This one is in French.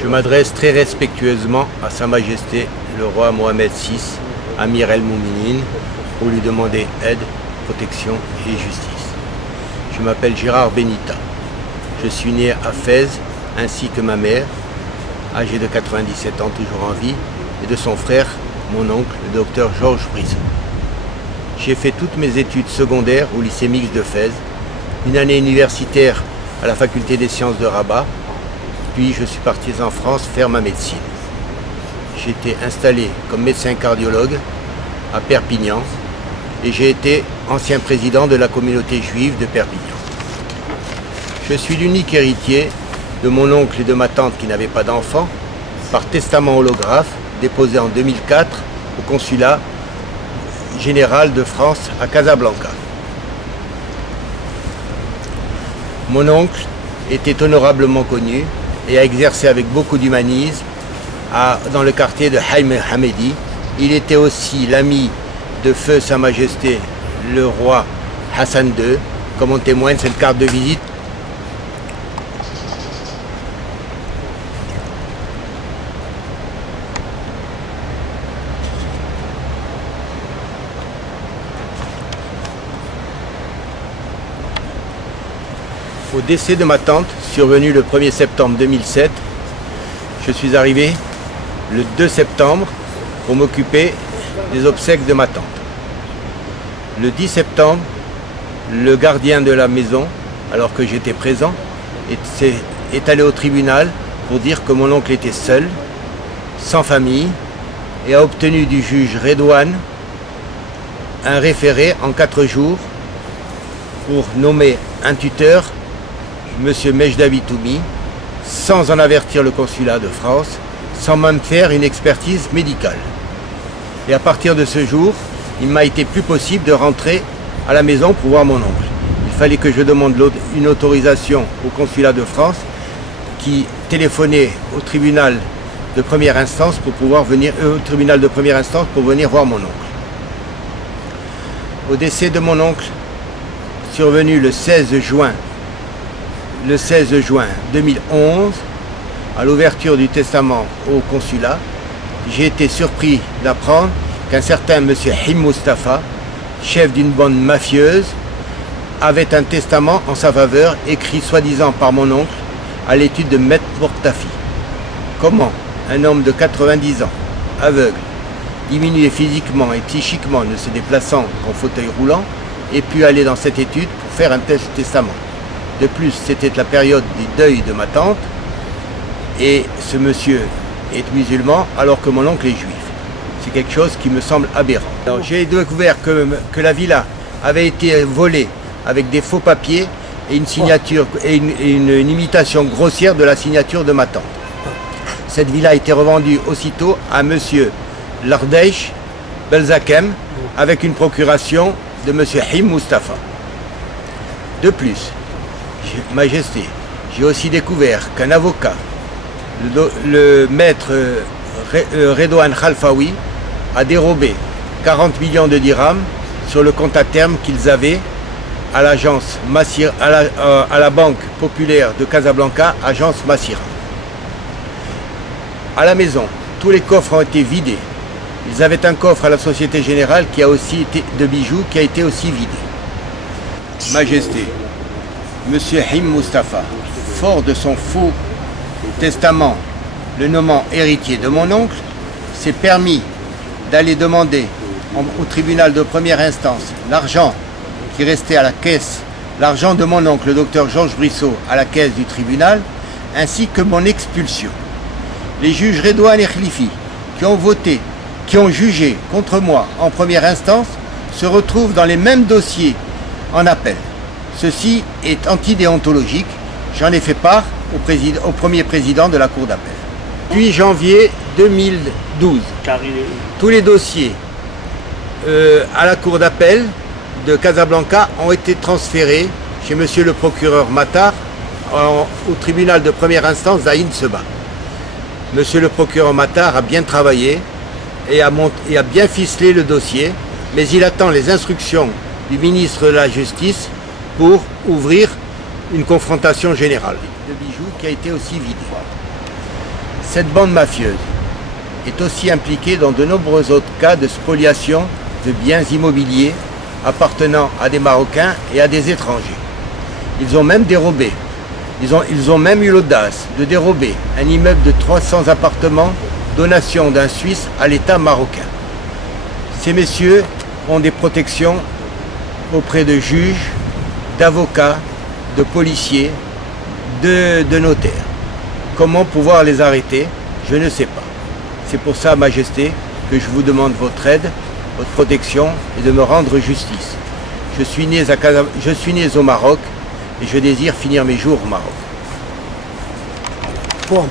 Je m'adresse très respectueusement à Sa Majesté le roi Mohamed VI, Amir el-Mouminin, pour lui demander aide, protection et justice. Je m'appelle Gérard Benita. Je suis né à Fès, ainsi que ma mère, âgée de 97 ans, toujours en vie, et de son frère, mon oncle, le docteur Georges Brissot. J'ai fait toutes mes études secondaires au lycée mixte de Fès, une année universitaire à la faculté des sciences de Rabat, puis je suis parti en France faire ma médecine. J'ai été installé comme médecin cardiologue à Perpignan et j'ai été ancien président de la communauté juive de Perpignan. Je suis l'unique héritier de mon oncle et de ma tante qui n'avaient pas d'enfants, par testament holographe déposé en 2004 au consulat général de France à Casablanca. Mon oncle était honorablement connu et a exercé avec beaucoup d'humanisme dans le quartier de Haïm Hamedi. Il était aussi l'ami de feu Sa Majesté le roi Hassan II, comme en témoigne cette carte de visite. Au décès de ma tante, survenu le 1er septembre 2007, je suis arrivé le 2 septembre pour m'occuper des obsèques de ma tante. Le 10 septembre, le gardien de la maison, alors que j'étais présent, est allé au tribunal pour dire que mon oncle était seul, sans famille, et a obtenu du juge Redouane un référé en 4 jours pour nommer un tuteur, M. Mejdavi Toumi, sans en avertir le consulat de France, sans même faire une expertise médicale. Et à partir de ce jour, il m'a été plus possible de rentrer à la maison pour voir mon oncle. Il fallait que je demande une autorisation au consulat de France qui téléphonait au tribunal de première instance pour pouvoir venir voir mon oncle. Au décès de mon oncle, survenu le 16 juin 2011, à l'ouverture du testament au consulat, j'ai été surpris d'apprendre qu'un certain M. Him Mustafa, chef d'une bande mafieuse, avait un testament en sa faveur écrit soi-disant par mon oncle à l'étude de Maître Mortafi. Comment un homme de 90 ans, aveugle, diminué physiquement et psychiquement, ne se déplaçant qu'en fauteuil roulant, ait pu aller dans cette étude pour faire un tel testament? De plus, c'était la période du deuil de ma tante, et ce monsieur est musulman alors que mon oncle est juif. C'est quelque chose qui me semble aberrant. J'ai découvert que la villa avait été volée avec des faux papiers et une signature et une imitation grossière de la signature de ma tante. Cette villa a été revendue aussitôt à monsieur Lardeish Belzakem avec une procuration de monsieur Him Mustafa. De plus, Majesté, j'ai aussi découvert qu'un avocat, le maître Redouane Khalfaoui, a dérobé 40 millions de dirhams sur le compte à terme qu'ils avaient à l'agence à la Banque Populaire de Casablanca, agence Massira. À la maison, tous les coffres ont été vidés. Ils avaient un coffre à la Société Générale qui a aussi été de bijoux qui a été aussi vidé. Majesté, Monsieur Him Mustafa, fort de son faux testament, le nommant héritier de mon oncle, s'est permis d'aller demander au tribunal de première instance l'argent qui restait à la caisse, l'argent de mon oncle, le docteur Georges Brissot, à la caisse du tribunal, ainsi que mon expulsion. Les juges Redouane et Khlifi, qui ont jugé contre moi en première instance, se retrouvent dans les mêmes dossiers en appel. Ceci est antidéontologique. J'en ai fait part au premier président de la Cour d'appel. Depuis janvier 2012, tous les dossiers à la Cour d'appel de Casablanca ont été transférés chez monsieur le procureur Matar au tribunal de première instance d'Aïn Seba. Monsieur le procureur Matar a bien travaillé et a bien ficelé le dossier, mais il attend les instructions du ministre de la Justice pour ouvrir une confrontation générale de bijoux qui a été aussi vidée. Cette bande mafieuse est aussi impliquée dans de nombreux autres cas de spoliation de biens immobiliers appartenant à des Marocains et à des étrangers. Ils ont même dérobé, ils ont même eu l'audace de dérober un immeuble de 300 appartements, donation d'un Suisse à l'État marocain. Ces messieurs ont des protections auprès de juges, d'avocats, de policiers, de notaires. Comment pouvoir les arrêter? Je ne sais pas. C'est pour ça, Majesté, que je vous demande votre aide, votre protection et de me rendre justice. Je suis né au Maroc et je désire finir mes jours au Maroc. Bomba.